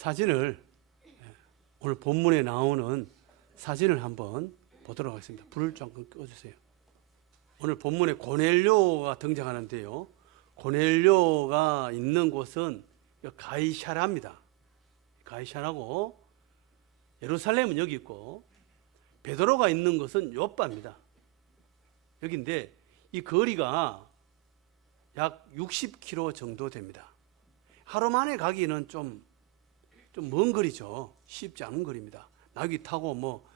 사진을 오늘 본문에 나오는 사진을 한번 보도록 하겠습니다. 불을 좀 꺼주세요. 오늘 본문에 고넬료가 등장하는데요. 고넬료가 있는 곳은 가이사랴입니다. 가이사랴고 예루살렘은 여기 있고 베드로가 있는 곳은 요빠입니다. 여기인데 이 거리가 약 60km 정도 됩니다. 하루 만에 가기는 좀 먼 거리죠. 쉽지 않은 거리입니다. 나귀 타고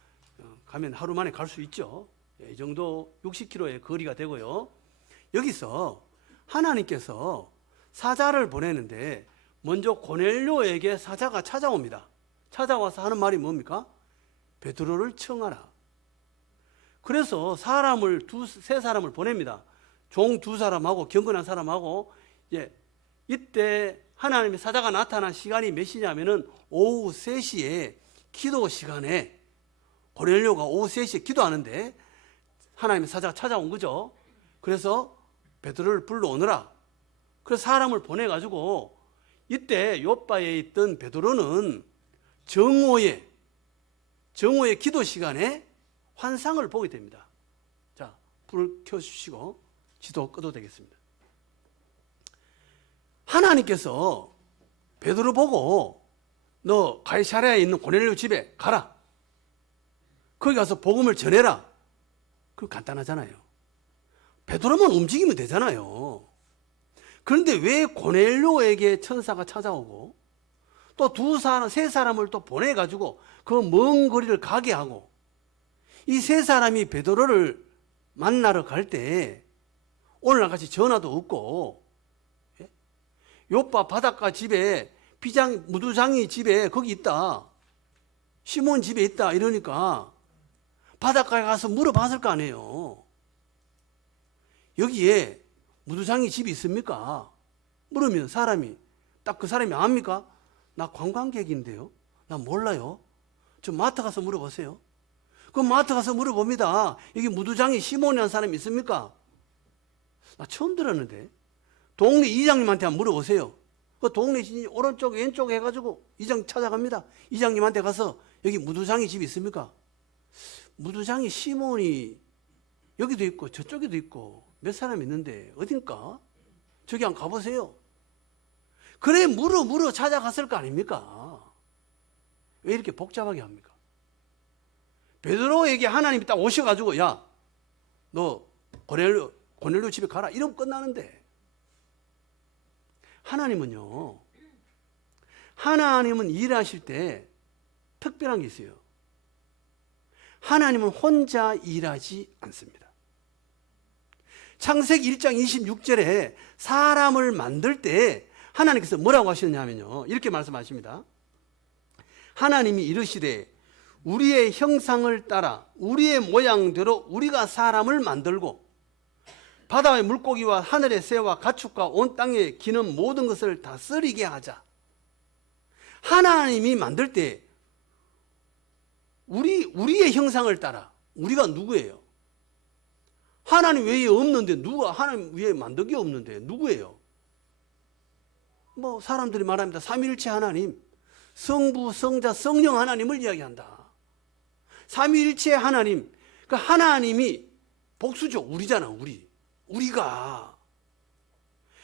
가면 하루 만에 갈 수 있죠. 이 정도 60km의 거리가 되고요. 여기서 하나님께서 사자를 보내는데 먼저 고넬료에게 사자가 찾아옵니다. 찾아와서 하는 말이 뭡니까? 베드로를 청하라. 그래서 세 사람을 보냅니다. 종 2사람하고 경건한 사람하고 이때 하나님의 사자가 나타난 시간이 몇 시냐면은 오후 3시에 기도 시간에 고넬료가 오후 3시에 기도하는데 하나님의 사자가 찾아온 거죠. 그래서 베드로를 불러오느라. 그래서 사람을 보내가지고 이때 요빠에 있던 베드로는 정오의 기도 시간에 환상을 보게 됩니다. 자, 불을 켜주시고 지도 꺼도 되겠습니다. 하나님께서 베드로 보고 너 가이사랴에 있는 고넬료 집에 가라. 거기 가서 복음을 전해라. 그럼 간단하잖아요. 베드로만 움직이면 되잖아요. 그런데 왜 고넬료에게 천사가 찾아오고 또 세 사람을 또 보내가지고 그 먼 거리를 가게 하고 이 세 사람이 베드로를 만나러 갈 때 오늘날 같이 전화도 없고 요빠 바닷가 집에 무두장이 집에 거기 있다. 시몬 집에 있다. 이러니까 바닷가에 가서 물어봤을 거 아니에요. 여기에 무두장이 집이 있습니까? 물으면 사람이 딱 그 사람이 압니까? 나 관광객인데요. 나 몰라요. 저 마트 가서 물어보세요. 그 마트 가서 물어봅니다. 여기 무두장이 시몬이라는 사람이 있습니까? 나 처음 들었는데. 동네 이장님한테 한번 물어보세요. 그 동네 오른쪽 왼쪽 해가지고 이장 찾아갑니다. 이장님한테 가서 여기 무두장이 집이 있습니까? 무두장이 시몬이 여기도 있고 저쪽에도 있고 몇 사람 있는데 어딘가? 저기 한번 가보세요. 그래 물어 찾아갔을 거 아닙니까? 왜 이렇게 복잡하게 합니까? 베드로에게 하나님이 딱 오셔가지고 야, 너 고넬료 집에 가라. 이러면 끝나는데 하나님은 일하실 때 특별한 게 있어요. 하나님은 혼자 일하지 않습니다. 창세기 1장 26절에 사람을 만들 때 하나님께서 뭐라고 하셨냐면요. 이렇게 말씀하십니다. 하나님이 이르시되 우리의 형상을 따라 우리의 모양대로 우리가 사람을 만들고 바다의 물고기와 하늘의 새와 가축과 온 땅에 기는 모든 것을 다스리게 하자. 하나님이 만들 때 우리의 형상을 따라 우리가 누구예요? 하나님 외에 없는데 누가 하나님 외에 만든 게 없는데 누구예요? 사람들이 말합니다. 삼위일체 하나님, 성부, 성자, 성령 하나님을 이야기한다. 삼위일체 하나님, 그 하나님이 복수죠. 우리잖아, 우리가.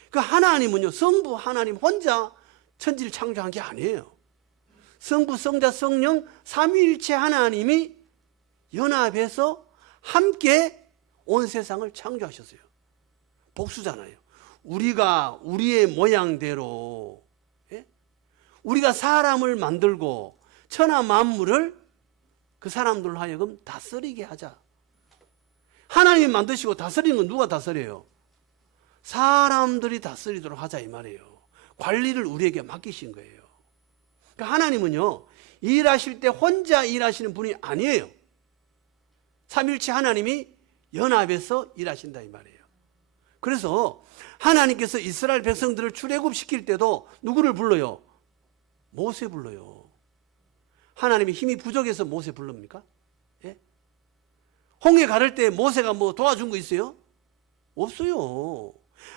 그 하나님은요, 성부 하나님 혼자 천지를 창조한 게 아니에요. 성부, 성자, 성령, 삼위일체 하나님이 연합해서 함께 온 세상을 창조하셨어요. 복수잖아요. 우리가 우리의 모양대로 우리가 사람을 만들고 천하 만물을 그 사람들로 하여금 다스리게 하자. 하나님이 만드시고 다스리는 건 누가 다스려요? 사람들이 다스리도록 하자 이 말이에요. 관리를 우리에게 맡기신 거예요. 그러니까 하나님은요, 일하실 때 혼자 일하시는 분이 아니에요. 삼일체 하나님이 연합해서 일하신다 이 말이에요. 그래서 하나님께서 이스라엘 백성들을 출애굽시킬 때도 누구를 불러요? 모세 불러요. 하나님이 힘이 부족해서 모세 부릅니까? 예? 홍해 가를 때 모세가 도와준 거 있어요? 없어요.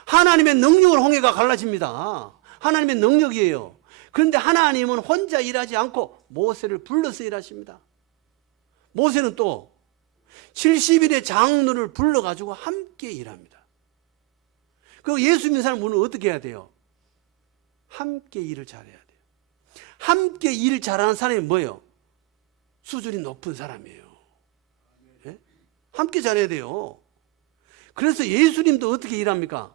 하나님의 능력으로 홍해가 갈라집니다. 하나님의 능력이에요. 그런데 하나님은 혼자 일하지 않고 모세를 불러서 일하십니다. 모세는 또 70일의 장로를 불러가지고 함께 일합니다. 그 예수 믿는 사람은 어떻게 해야 돼요? 함께 일을 잘해야 돼요. 함께 일을 잘하는 사람이 뭐예요? 수준이 높은 사람이에요. 예? 함께 잘해야 돼요. 그래서 예수님도 어떻게 일합니까?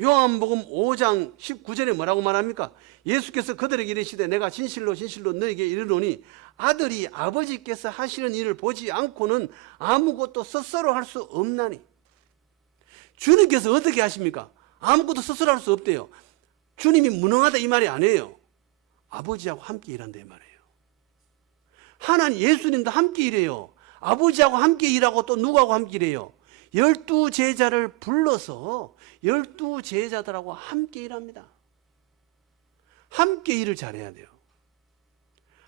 요한복음 5장 19절에 뭐라고 말합니까? 예수께서 그들에게 이르시되 내가 진실로 진실로 너에게 이르노니 아들이 아버지께서 하시는 일을 보지 않고는 아무것도 스스로 할 수 없나니. 주님께서 어떻게 하십니까? 아무것도 스스로 할 수 없대요. 주님이 무능하다 이 말이 아니에요. 아버지하고 함께 일한다 이 말이에요. 하나님 예수님도 함께 일해요. 아버지하고 함께 일하고 또 누구하고 함께 일해요? 12제자를 불러서 12제자들하고 함께 일합니다. 함께 일을 잘해야 돼요.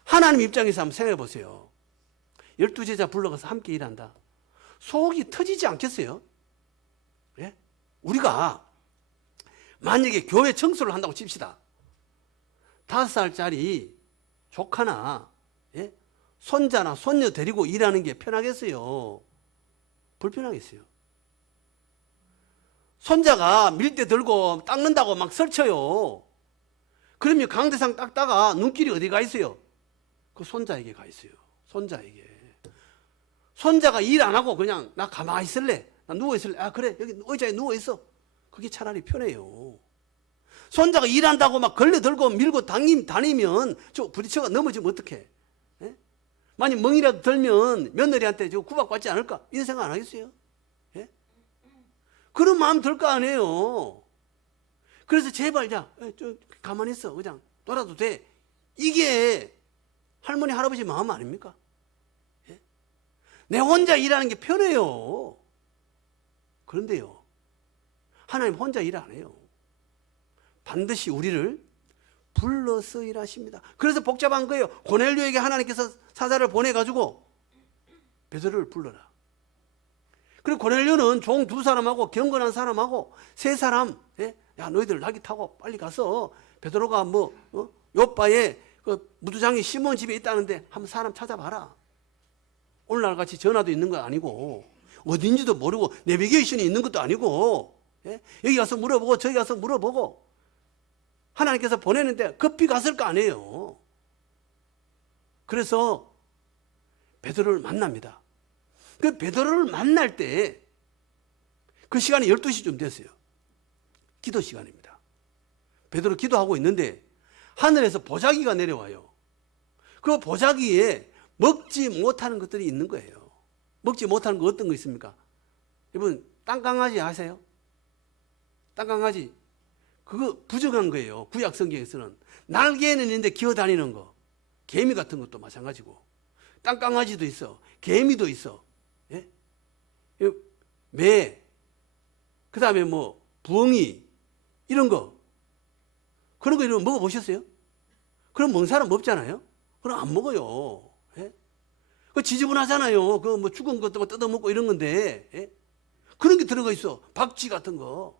하나님 입장에서 한번 생각해 보세요. 12제자 불러가서 함께 일한다. 속이 터지지 않겠어요? 예? 우리가 만약에 교회 청소를 한다고 칩시다. 5살짜리 조카나 예? 손자나 손녀 데리고 일하는 게 편하겠어요? 불편하겠어요? 손자가 밀대 들고 닦는다고 막 설쳐요. 그러면 강대상 닦다가 눈길이 어디 가 있어요? 그 손자에게 가 있어요. 손자에게. 손자가 일 안 하고 그냥 나 가만히 있을래. 나 누워 있을래. 아 그래 여기 의자에 누워 있어. 그게 차라리 편해요. 손자가 일한다고 막 걸레들고 밀고 다니면 저 부딪혀가 넘어지면 어떡해? 예? 만약 멍이라도 들면 며느리한테 저 구박받지 않을까? 이런 생각 안 하겠어요? 예? 그런 마음 들 거 아니에요. 그래서 제발 야, 저 가만히 있어. 그냥 놀아도 돼. 이게 할머니 할아버지 마음 아닙니까? 예? 내 혼자 일하는 게 편해요. 그런데요. 하나님 혼자 일 안 해요. 반드시 우리를 불러서 일하십니다. 그래서 복잡한 거예요. 고넬료에게 하나님께서 사자를 보내가지고 베드로를 불러라. 그리고 고넬료는 종 2사람하고 경건한 사람하고 3사람, 예? 야 너희들 나귀 타고 빨리 가서 베드로가 요바에 그 무두장이 시몬 집에 있다는데 한번 사람 찾아봐라. 오늘날 같이 전화도 있는 거 아니고 어딘지도 모르고 내비게이션이 있는 것도 아니고 예? 여기 가서 물어보고 저기 가서 물어보고 하나님께서 보내는데 급히 갔을 거 아니에요. 그래서 베드로를 만납니다. 그 베드로를 만날 때 그 시간이 12시쯤 됐어요. 기도 시간입니다. 베드로 기도하고 있는데 하늘에서 보자기가 내려와요. 그 보자기에 먹지 못하는 것들이 있는 거예요. 먹지 못하는 거 어떤 거 있습니까? 여러분 땅강아지 아세요? 땅강아지 그거 부정한 거예요. 구약 성경에서는 날개는 있는데 기어다니는 거 개미 같은 것도 마찬가지고 땅강아지도 있어 개미도 있어 예? 매 그 다음에 뭐 부엉이 이런 거 그런 거 이런 거 먹어보셨어요? 그럼 먹는 사람 없잖아요? 그럼 안 먹어요. 예? 그 지저분하잖아요. 그 뭐 죽은 것도 뜯어먹고 이런 건데 예? 그런 게 들어가 있어. 박쥐 같은 거.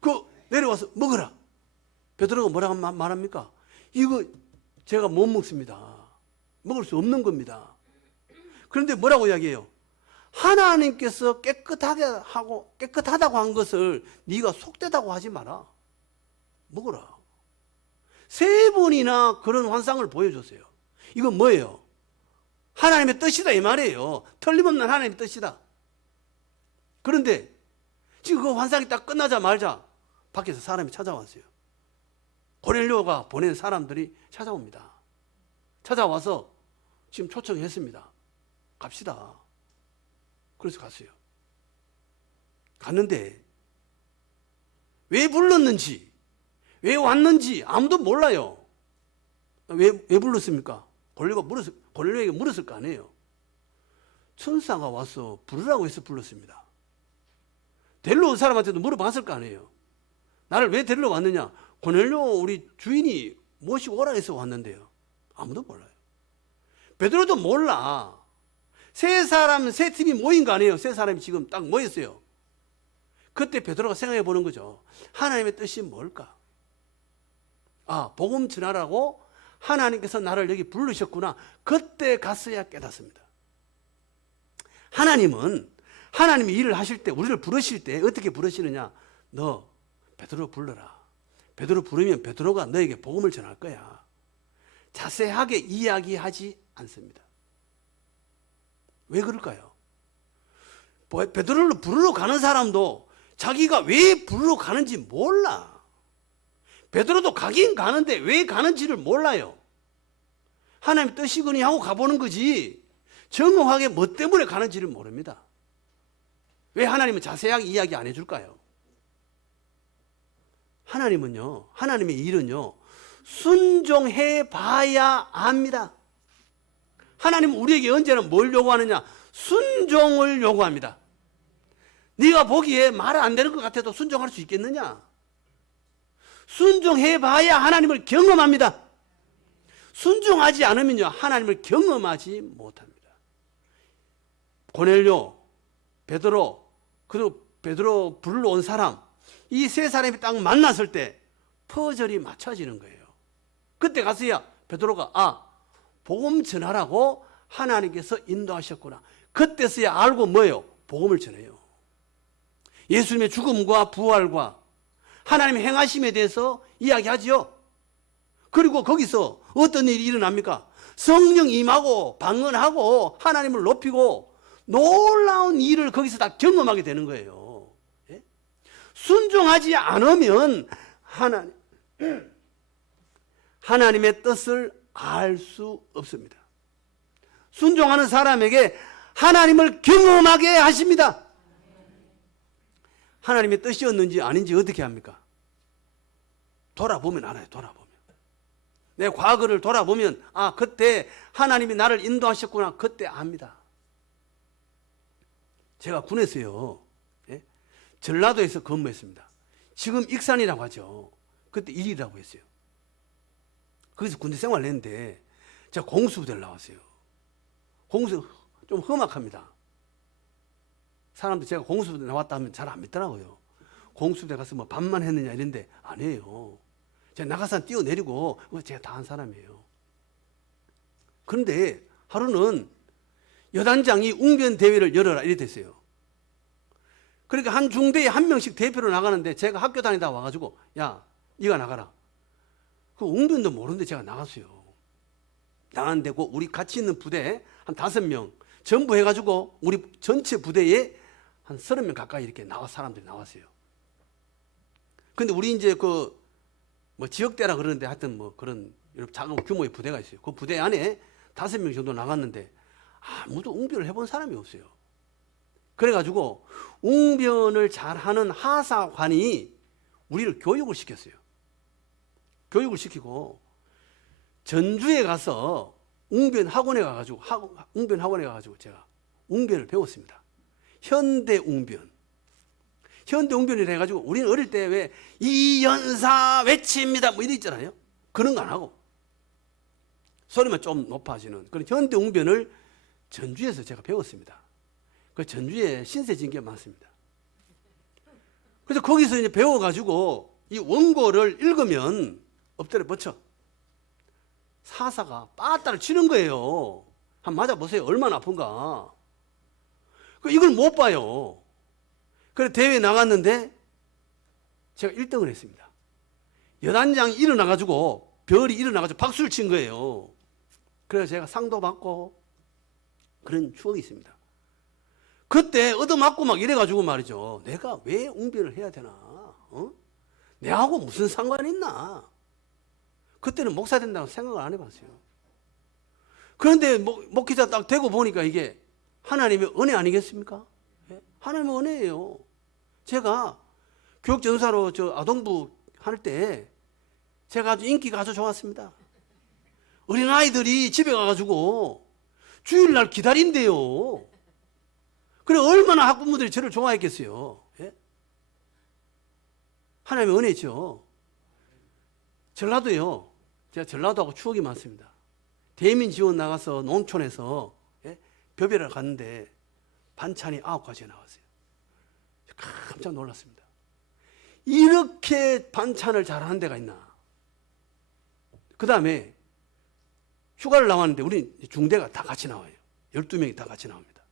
그 내려와서 먹어라. 베드로가 뭐라고 말합니까? 이거 제가 못 먹습니다. 먹을 수 없는 겁니다. 그런데 뭐라고 이야기해요? 하나님께서 깨끗하다고 한 것을 네가 속되다고 하지 마라. 먹어라. 3번이나 그런 환상을 보여줬어요. 이건 뭐예요? 하나님의 뜻이다 이 말이에요. 틀림없는 하나님의 뜻이다. 그런데 지금 그 환상이 딱 끝나자마자 밖에서 사람이 찾아왔어요. 고넬료가 보낸 사람들이 찾아옵니다. 찾아와서 지금 초청했습니다. 갑시다. 그래서 갔어요. 갔는데 왜 불렀는지 왜 왔는지 아무도 몰라요. 왜 불렀습니까? 고넬료에게 물었을 거 아니에요. 천사가 와서 부르라고 해서 불렀습니다. 데리러 온 사람한테도 물어봤을 거 아니에요. 나를 왜 데리러 왔느냐? 고넬료 우리 주인이 모시고 오라 해서 왔는데요. 아무도 몰라요. 베드로도 몰라. 3팀이 모인 거 아니에요. 3사람이 지금 딱 모였어요. 그때 베드로가 생각해 보는 거죠. 하나님의 뜻이 뭘까? 아, 복음 전하라고 하나님께서 나를 여기 부르셨구나. 그때 갔어야 깨닫습니다. 하나님이 일을 하실 때, 우리를 부르실 때 어떻게 부르시느냐? 너 베드로 불러라. 베드로 부르면 베드로가 너에게 복음을 전할 거야. 자세하게 이야기하지 않습니다. 왜 그럴까요? 베드로를 부르러 가는 사람도 자기가 왜 부르러 가는지 몰라. 베드로도 가긴 가는데 왜 가는지를 몰라요. 하나님 뜻이거니 하고 가보는 거지 정확하게 뭐 때문에 가는지를 모릅니다. 왜 하나님은 자세하게 이야기 안 해줄까요? 하나님은요, 하나님의 일은요, 순종해 봐야 합니다. 하나님은 우리에게 언제나 뭘 요구하느냐? 순종을 요구합니다. 네가 보기에 말 안 되는 것 같아도 순종할 수 있겠느냐? 순종해 봐야 하나님을 경험합니다. 순종하지 않으면요, 하나님을 경험하지 못합니다. 고넬료, 베드로, 그리고 베드로 불러 온 사람, 이 세 사람이 딱 만났을 때 퍼즐이 맞춰지는 거예요. 그때 가서야 베드로가 복음 전하라고 하나님께서 인도하셨구나. 그때서야 알고 뭐예요? 복음을 전해요. 예수님의 죽음과 부활과 하나님의 행하심에 대해서 이야기하지요. 그리고 거기서 어떤 일이 일어납니까? 성령 임하고 방언하고 하나님을 높이고 놀라운 일을 거기서 다 경험하게 되는 거예요. 예? 순종하지 않으면 하나님의 뜻을 알 수 없습니다. 순종하는 사람에게 하나님을 경험하게 하십니다. 하나님의 뜻이었는지 아닌지 어떻게 합니까? 돌아보면 알아요. 돌아보면. 내 과거를 돌아보면 그때 하나님이 나를 인도하셨구나. 그때 압니다. 제가 군에서요, 예? 전라도에서 근무했습니다. 지금 익산이라고 하죠. 그때 일이라고 했어요. 거기서 군대 생활을 했는데 제가 공수부대를 나왔어요. 공수 좀 험악합니다. 사람들 제가 공수부대 나왔다 하면 잘 안 믿더라고요. 공수부대 가서 뭐 반만 했느냐 이런데 아니에요. 제가 나가서 뛰어내리고 제가 다 한 사람이에요. 그런데 하루는 여단장이 웅변 대회를 열어라 이래 됐어요. 그러니까 한 중대에 한 명씩 대표로 나가는데 제가 학교 다니다 와가지고 야 네가 나가라. 그 웅변도 모르는데 제가 나갔어요. 나갔는데 우리 같이 있는 부대 한 5명 전부 해가지고 우리 전체 부대에 한 30명 가까이 이렇게 사람들이 나왔어요. 근데 우리 이제 뭐 지역대라 그러는데 하여튼 뭐 그런 작은 규모의 부대가 있어요. 그 부대 안에 5명 정도 나갔는데 아무도 웅변을 해본 사람이 없어요. 그래가지고 웅변을 잘하는 하사관이 우리를 교육을 시켰어요. 교육을 시키고 전주에 가서 웅변 학원에 가가지고 제가 웅변을 배웠습니다. 현대 웅변. 현대 웅변이라 해가지고 우리는 어릴 때 왜 이연사 외칩니다 뭐 이런 있잖아요. 그런 거 안 하고 소리만 좀 높아지는 그런 현대 웅변을 전주에서 제가 배웠습니다. 그 전주에 신세진게 많습니다. 그래서 거기서 이제 배워가지고 이 원고를 읽으면 엎드려 뻗쳐. 사사가 빠따를 치는 거예요. 한번 맞아보세요. 얼마나 아픈가. 이걸 못 봐요. 그래서 대회에 나갔는데 제가 1등을 했습니다. 여단장이 일어나가지고 별이 일어나가지고 박수를 친 거예요. 그래서 제가 상도 받고 그런 추억이 있습니다. 그때 얻어맞고 막 이래가지고 말이죠. 내가 왜 웅변을 해야 되나? 내하고 무슨 상관이 있나? 그때는 목사 된다고 생각을 안 해봤어요. 그런데 목회자 딱 되고 보니까 이게 하나님의 은혜 아니겠습니까? 하나님의 은혜예요. 제가 교육전사로 아동부 할 때 제가 아주 인기가 아주 좋았습니다. 어린아이들이 집에 가가지고 주일날 기다린대요. 그래 얼마나 학부모들이 저를 좋아했겠어요. 예? 하나님의 은혜죠. 전라도요. 제가 전라도하고 추억이 많습니다. 대민 지원 나가서 농촌에서 벼베러 갔는데 반찬이 9가지가 나왔어요. 깜짝 놀랐습니다. 이렇게 반찬을 잘하는 데가 있나? 그 다음에 휴가를 나왔는데 우리 중대가 다 같이 나와요. 12명이 다 같이 나옵니다.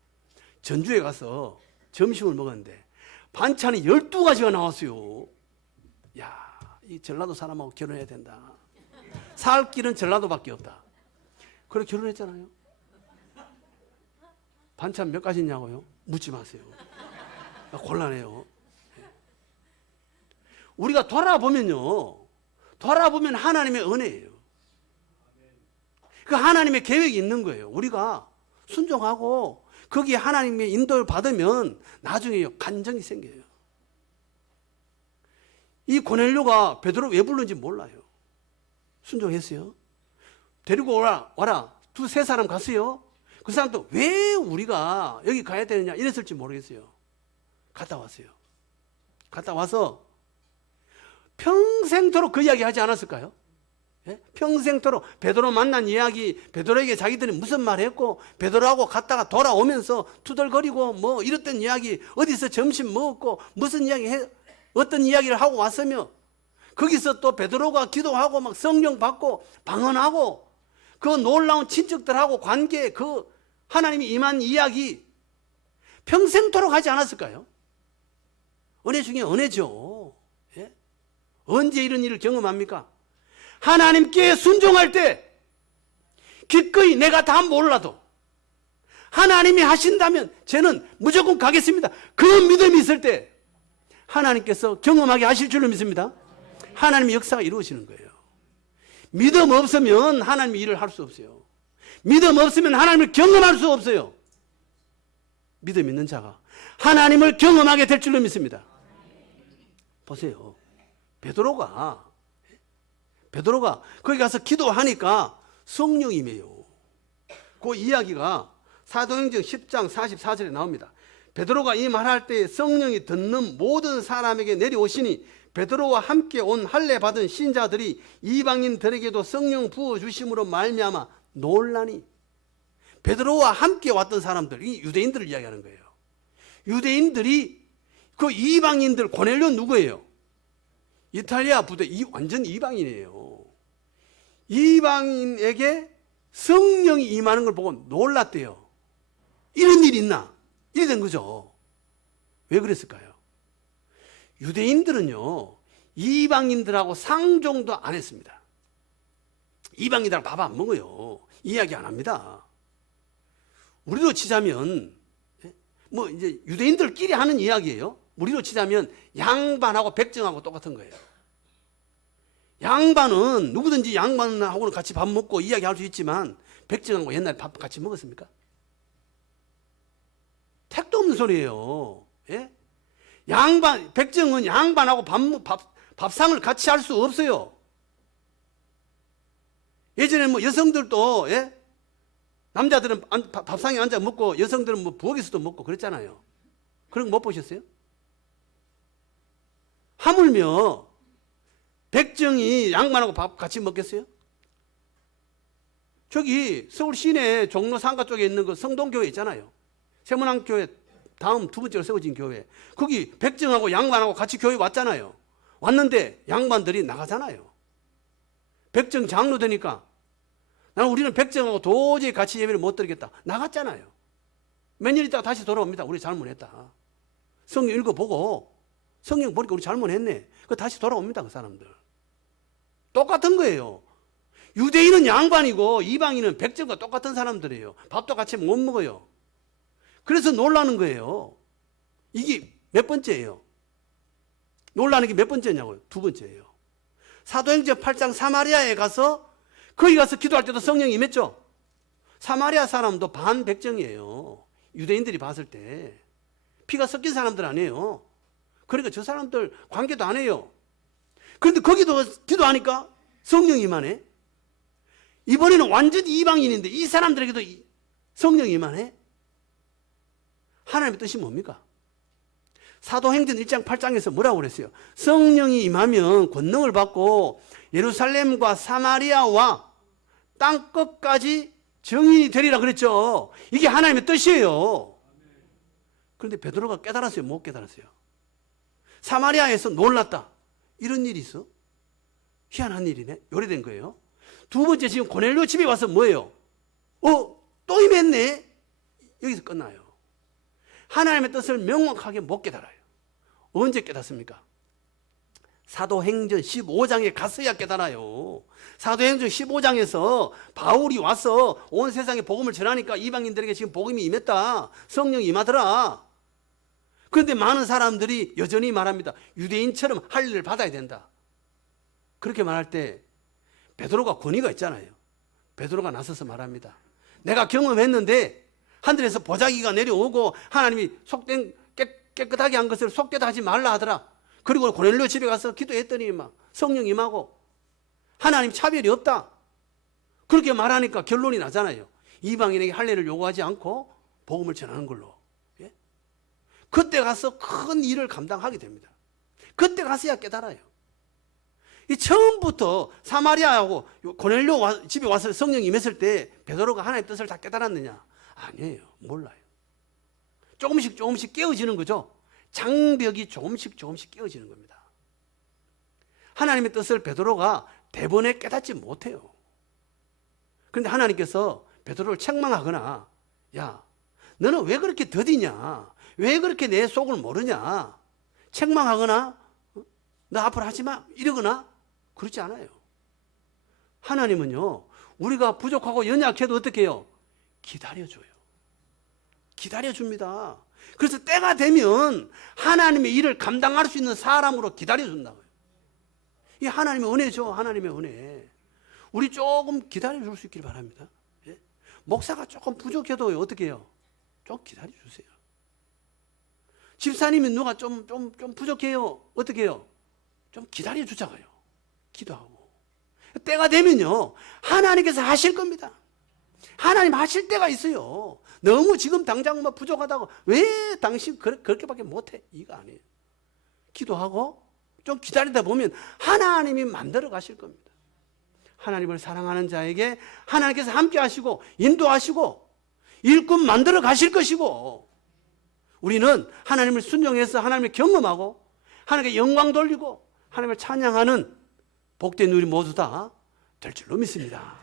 전주에 가서 점심을 먹었는데 반찬이 12가지가 나왔어요. 야, 이 전라도 사람하고 결혼해야 된다. 살 길은 전라도밖에 없다. 그래 결혼했잖아요. 반찬 몇 가지 있냐고요? 묻지 마세요. 곤란해요. 우리가 돌아보면요, 돌아보면 하나님의 은혜예요. 그 하나님의 계획이 있는 거예요. 우리가 순종하고 거기에 하나님의 인도를 받으면 나중에 간정이 생겨요. 이 고넬료가 베드로 왜 부르는지 몰라요. 순종했어요. 데리고 와라. 두세 사람 갔어요. 그 사람도 왜 우리가 여기 가야 되느냐 이랬을지 모르겠어요. 갔다 왔어요. 갔다 와서 평생토록 그 이야기 하지 않았을까요? 예? 평생토록 베드로 만난 이야기, 베드로에게 자기들이 무슨 말 했고, 베드로하고 갔다가 돌아오면서 투덜거리고 뭐 이랬던 이야기, 어디서 점심 먹었고, 무슨 이야기 어떤 이야기를 하고 왔으며, 거기서 또 베드로가 기도하고 막 성령 받고 방언하고 그 놀라운 친척들하고 관계, 그 하나님이 임한 이야기 평생토록 하지 않았을까요? 은혜 중에 은혜죠. 예? 언제 이런 일을 경험합니까? 하나님께 순종할 때 기꺼이 내가 다 몰라도 하나님이 하신다면 저는 무조건 가겠습니다. 그런 믿음이 있을 때 하나님께서 경험하게 하실 줄로 믿습니다. 하나님의 역사가 이루어지는 거예요. 믿음 없으면 하나님의 일을 할 수 없어요. 믿음 없으면 하나님을 경험할 수 없어요. 믿음 있는 자가 하나님을 경험하게 될 줄로 믿습니다. 보세요. 베드로가 거기 가서 기도하니까 성령이매요. 그 이야기가 사도행전 10장 44절에 나옵니다. 베드로가 이 말할 때 성령이 듣는 모든 사람에게 내려오시니 베드로와 함께 온 할례 받은 신자들이 이방인들에게도 성령 부어주심으로 말미암아 놀라니. 베드로와 함께 왔던 사람들, 이 유대인들을 이야기하는 거예요. 유대인들이 그 이방인들, 고넬료 누구예요? 이탈리아 부대, 완전 이방인이에요. 이방인에게 성령이 임하는 걸 보고 놀랐대요. 이런 일이 있나? 이래 된 거죠. 왜 그랬을까요? 유대인들은요, 이방인들하고 상종도 안 했습니다. 이방인들하고 밥 안 먹어요. 이야기 안 합니다. 우리로 치자면, 뭐 이제 유대인들끼리 하는 이야기예요. 우리로 치자면 양반하고 백정하고 똑같은 거예요. 양반은 누구든지 양반하고는 같이 밥 먹고 이야기할 수 있지만 백정하고 옛날에 밥 같이 먹었습니까? 택도 없는 소리예요. 예? 백정은 양반하고 밥상을 같이 할 수 없어요. 예전에 뭐 여성들도, 예? 남자들은 밥상에 앉아 먹고 여성들은 뭐 부엌에서도 먹고 그랬잖아요. 그런 거 못 보셨어요? 하물며 백정이 양반하고 밥 같이 먹겠어요? 저기 서울 시내 종로 상가 쪽에 있는 그 성동교회 있잖아요. 세문안교회 다음 두 번째로 세워진 교회. 거기 백정하고 양반하고 같이 교회 왔잖아요. 왔는데 양반들이 나가잖아요. 백정 장로 되니까 우리는 백정하고 도저히 같이 예배를 못 드리겠다. 나갔잖아요. 몇 년 있다가 다시 돌아옵니다. 우리 잘못했다. 성경 읽어보고 성경 보니까 우리 잘못했네. 그 다시 돌아옵니다. 그 사람들. 똑같은 거예요. 유대인은 양반이고 이방인은 백정과 똑같은 사람들이에요. 밥도 같이 못 먹어요. 그래서 놀라는 거예요. 이게 몇 번째예요? 놀라는 게 몇 번째냐고요? 두 번째예요. 사도행전 8장 사마리아에 가서 거기 가서 기도할 때도 성령이 임했죠. 사마리아 사람도 반백정이에요. 유대인들이 봤을 때 피가 섞인 사람들 아니에요. 그러니까 저 사람들 관계도 안 해요. 그런데 거기도 기도하니까 성령이 임하네. 이번에는 완전히 이방인인데 이 사람들에게도 성령이 임하네. 하나님의 뜻이 뭡니까? 사도행전 1장 8장에서 뭐라고 그랬어요? 성령이 임하면 권능을 받고 예루살렘과 사마리아와 땅 끝까지 증인이 되리라 그랬죠. 이게 하나님의 뜻이에요. 그런데 베드로가 깨달았어요? 못 깨달았어요? 사마리아에서 놀랐다. 이런 일이 있어? 희한한 일이네. 오래된 거예요. 두 번째 지금 고넬료 집에 와서 뭐예요? 또 임했네? 여기서 끝나요. 하나님의 뜻을 명확하게 못 깨달아요. 언제 깨닫습니까? 사도행전 15장에 갔어야 깨달아요. 사도행전 15장에서 바울이 와서 온 세상에 복음을 전하니까 이방인들에게 지금 복음이 임했다. 성령이 임하더라. 그런데 많은 사람들이 여전히 말합니다. 유대인처럼 할 일을 받아야 된다. 그렇게 말할 때 베드로가 권위가 있잖아요. 베드로가 나서서 말합니다. 내가 경험했는데 하늘에서 보자기가 내려오고 하나님이 깨끗하게 한 것을 속되다 하지 말라 하더라. 그리고 고넬료 집에 가서 기도했더니 막 성령 임하고 하나님 차별이 없다. 그렇게 말하니까 결론이 나잖아요. 이방인에게 할례를 요구하지 않고 복음을 전하는 걸로. 예? 그때 가서 큰 일을 감당하게 됩니다. 그때 가서야 깨달아요. 이 처음부터 사마리아하고 고넬료 집에 와서 성령이 임했을 때 베드로가 하나님의 뜻을 다 깨달았느냐? 아니에요. 몰라요. 조금씩 깨어지는 거죠. 장벽이 조금씩 깨어지는 겁니다. 하나님의 뜻을 베드로가 대번에 깨닫지 못해요. 그런데 하나님께서 베드로를 책망하거나, 야, 너는 왜 그렇게 더디냐? 왜 그렇게 내 속을 모르냐? 책망하거나, 너 앞으로 하지 마, 이러거나 그렇지 않아요. 하나님은요, 우리가 부족하고 연약해도 어떻게 해요? 기다려줘요. 기다려줍니다. 그래서 때가 되면 하나님의 일을 감당할 수 있는 사람으로 기다려준다고요. 이 하나님의 은혜죠. 하나님의 은혜. 우리 조금 기다려줄 수 있길 바랍니다. 예? 목사가 조금 부족해도 어떻게 해요? 좀 기다려주세요. 집사님이 누가 좀 부족해요. 어떻게 해요? 좀 기다려주자고요. 기도하고. 때가 되면요, 하나님께서 하실 겁니다. 하나님 하실 때가 있어요. 너무 지금 당장 뭐 부족하다고 왜 당신 그렇게밖에 못해? 이거 아니에요. 기도하고 좀 기다리다 보면 하나님이 만들어 가실 겁니다. 하나님을 사랑하는 자에게 하나님께서 함께 하시고 인도하시고 일꾼 만들어 가실 것이고, 우리는 하나님을 순종해서 하나님을 경험하고 하나님께 영광 돌리고 하나님을 찬양하는 복된 우리 모두 다 될 줄로 믿습니다.